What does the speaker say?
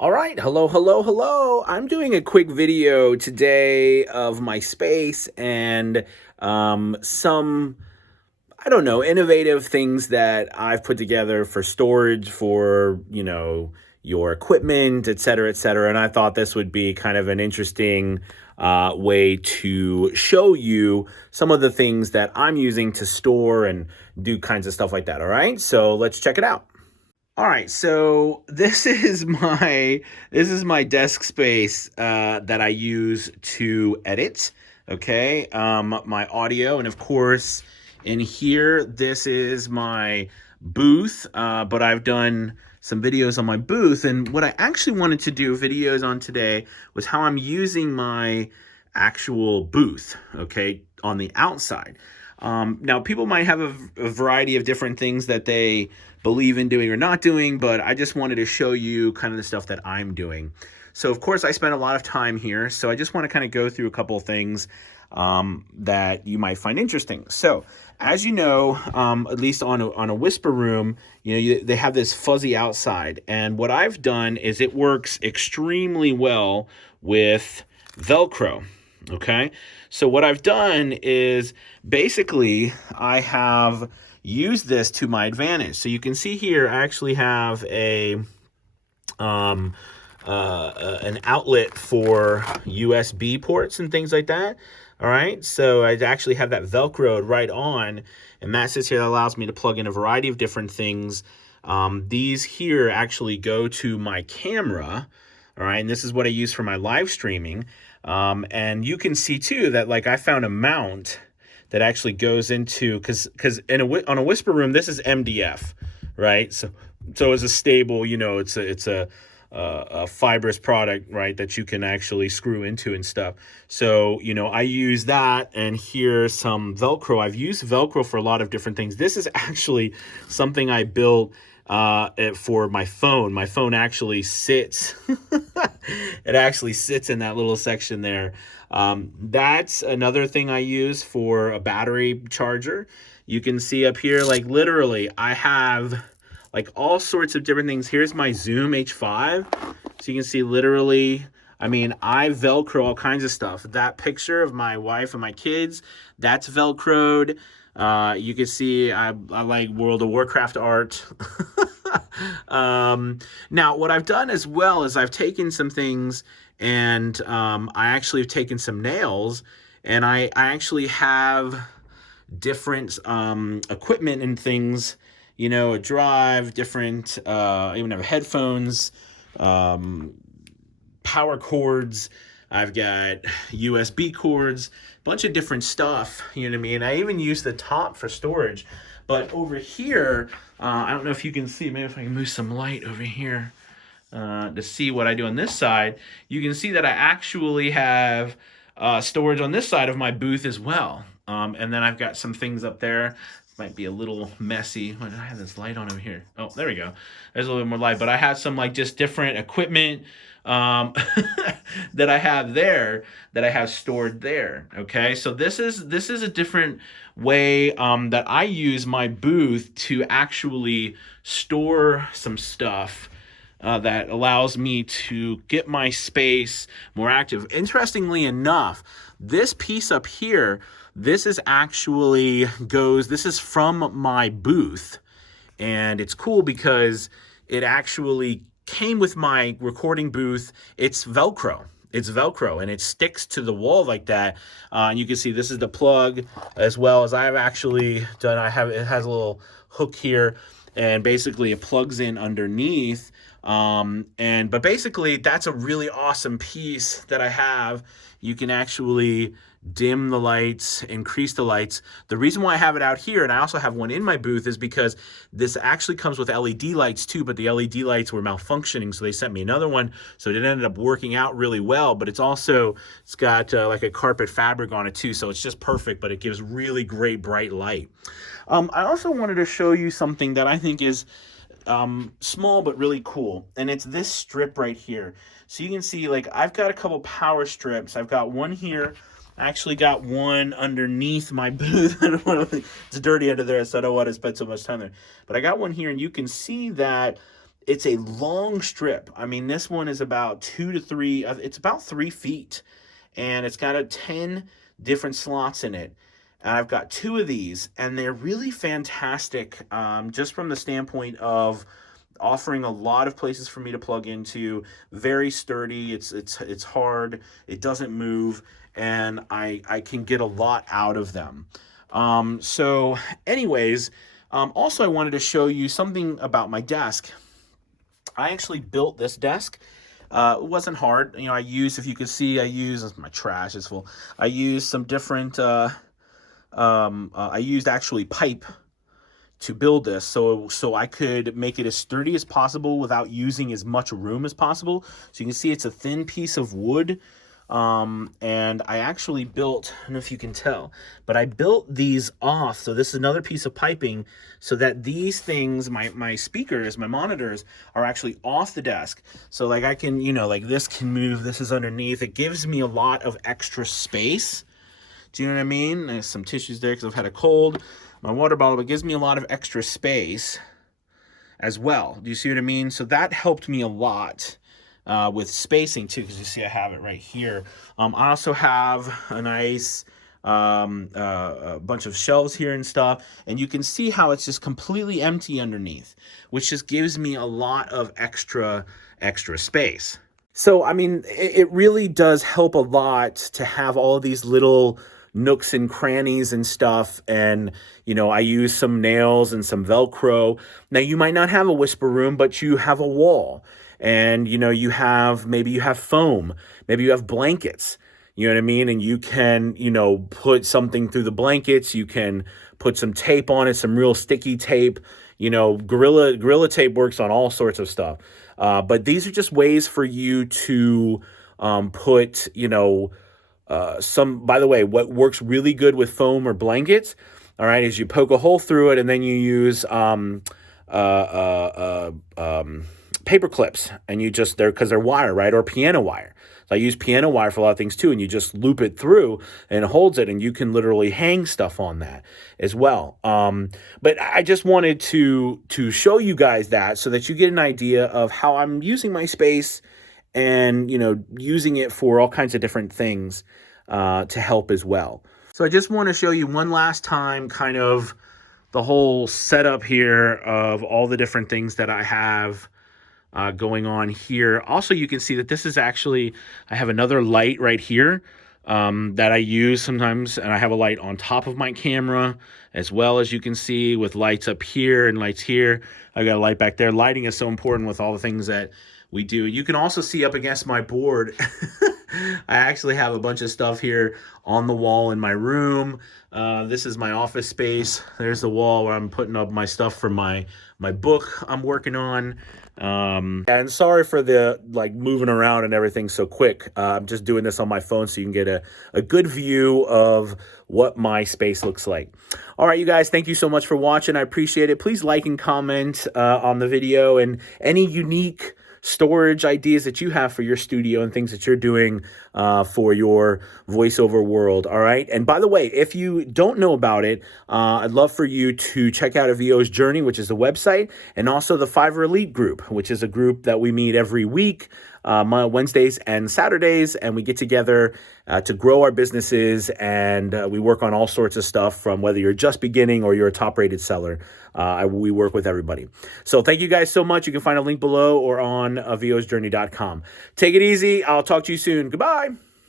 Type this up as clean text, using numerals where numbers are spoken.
All right, hello, hello, hello. I'm doing a quick video today of my space and some, I don't know, innovative things that I've put together for storage for, your equipment, et cetera, et cetera. And I thought this would be kind of an interesting way to show you some of the things that I'm using to store and do kinds of stuff like that. All right, so let's check it out. All right, so this is my desk space that I use to edit. Okay, my audio, and of course, in here, this is my booth. But I've done some videos on my booth, and what I actually wanted to do videos on today was how I'm using my actual booth. Okay, on the outside. Now, people might have a variety of different things that they believe in doing or not doing, but I just wanted to show you kind of the stuff that I'm doing. So, of course, I spent a lot of time here, so I just want to kind of go through a couple of things that you might find interesting. So, as you know, at least on a whisper room, they have this fuzzy outside, and what I've done is it works extremely well with Velcro. Okay, so what I've done is basically I have used this to my advantage. So you can see here I actually have an outlet for USB ports and things like that. All right, so I actually have that Velcroed right on, and that sits here that allows me to plug in a variety of different things. These here actually go to my camera. All right, and this is what I use for my live streaming. And you can see too that like I found a mount that actually goes into, because on a whisper room, this is MDF, right? So it's a stable, it's a fibrous product, right, that you can actually screw into and stuff. So, I use that, and here's some Velcro. I've used Velcro for a lot of different things. This is actually something I built for my phone. My phone actually sits, it actually sits in that little section there. That's another thing I use for a battery charger. You can see up here, like literally, I have like all sorts of different things. Here's my Zoom H5. So you can see literally, I mean, I Velcro all kinds of stuff. That picture of my wife and my kids, that's Velcroed. You can see I like World of Warcraft art. Now, what I've done as well is I've taken some things, and I actually have taken some nails, and I actually have different equipment and things, a drive, different, I even have headphones, power cords. I've got USB cords, a bunch of different stuff, you know what I mean? I even use the top for storage. But over here, I don't know if you can see, maybe if I can move some light over here to see what I do on this side, you can see that I actually have storage on this side of my booth as well. And then I've got some things up there. Might be a little messy. Why did I have this light on over here? Oh, there we go. There's a little bit more light, but I have some like just different equipment that I have there, that I have stored there. Okay, so this is a different way that I use my booth to actually store some stuff that allows me to get my space more active. Interestingly enough, this piece up here, this is from my booth, and it's cool because it actually came with my recording booth. It's Velcro, and it sticks to the wall like that. And you can see this is the plug, as well as I've actually done. It has a little hook here, and basically it plugs in underneath. But basically that's a really awesome piece that I have. You can actually dim the lights, increase the lights. The reason why I have it out here, and I also have one in my booth, is because this actually comes with LED lights too, but the LED lights were malfunctioning, so they sent me another one. So it ended up working out really well, but it's got like a carpet fabric on it too, so it's just perfect, but it gives really great bright light. I also wanted to show you something that I think is small but really cool, and it's this strip right here. So you can see, like, I've got a couple power strips. I've got one here. I actually got one underneath my booth. It's dirty under there, so I don't want to spend so much time there. But I got one here, and you can see that it's a long strip. I mean, this one is about 2 to 3, it's about 3 feet, and it's got 10 different slots in it. And I've got 2 of these, and they're really fantastic, just from the standpoint of offering a lot of places for me to plug into. Very sturdy. It's hard. It doesn't move, and I can get a lot out of them. So anyways, also I wanted to show you something about my desk. I actually built this desk. It wasn't hard. You know, if you can see, my trash is full. I used some different, I used actually pipe to build this, so I could make it as sturdy as possible without using as much room as possible. So you can see it's a thin piece of wood. And I actually built, I don't know if you can tell, but I built these off. So this is another piece of piping so that these things, my speakers, my monitors are actually off the desk. So like I can, you know, like this can move, this is underneath. It gives me a lot of extra space. Do you know what I mean? There's some tissues there because I've had a cold. My water bottle, but it gives me a lot of extra space as well. Do you see what I mean? So that helped me a lot. With spacing too, because you see I have it right here. I also have a nice a bunch of shelves here and stuff, and you can see how it's just completely empty underneath, which just gives me a lot of extra space. So I mean, it really does help a lot to have all of these little nooks and crannies and stuff. And you know, I use some nails and some Velcro. Now you might not have a whisper room, but you have a wall. And, you know, maybe you have foam, maybe you have blankets, you know what I mean? And you can, you know, put something through the blankets. You can put some tape on it, some real sticky tape. You know, Gorilla Tape works on all sorts of stuff. But these are just ways for you to put, you know, by the way, what works really good with foam or blankets, all right, is you poke a hole through it and then you use paper clips, and you just, because they're wire, right? Or piano wire. So I use piano wire for a lot of things too, and you just loop it through and it holds it, and you can literally hang stuff on that as well. But I just wanted to show you guys that so that you get an idea of how I'm using my space and, you know, using it for all kinds of different things to help as well. So I just want to show you one last time kind of the whole setup here of all the different things that I have going on here. Also, you can see that this is actually, I have another light right here that I use sometimes, and I have a light on top of my camera as well, as you can see, with lights up here and lights here. I got a light back there. Lighting is so important with all the things that we do. You can also see up against my board, I actually have a bunch of stuff here on the wall in my room. This is my office space. There's the wall where I'm putting up my stuff for my book I'm working on. And sorry for the moving around and everything so quick. I'm just doing this on my phone so you can get a good view of what my space looks like. All right, you guys, thank you so much for watching. I appreciate it. Please like and comment on the video, and any unique storage ideas that you have for your studio and things that you're doing for your voiceover world. All right. And by the way, if you don't know about it, I'd love for you to check out A VO's Journey, which is a website, and also the Fiverr Elite group, which is a group that we meet every week, Wednesdays and Saturdays, and we get together to grow our businesses, and we work on all sorts of stuff, from whether you're just beginning or you're a top-rated seller. We work with everybody. So thank you guys so much. You can find a link below or on avosjourney.com. Take it easy. I'll talk to you soon. Goodbye.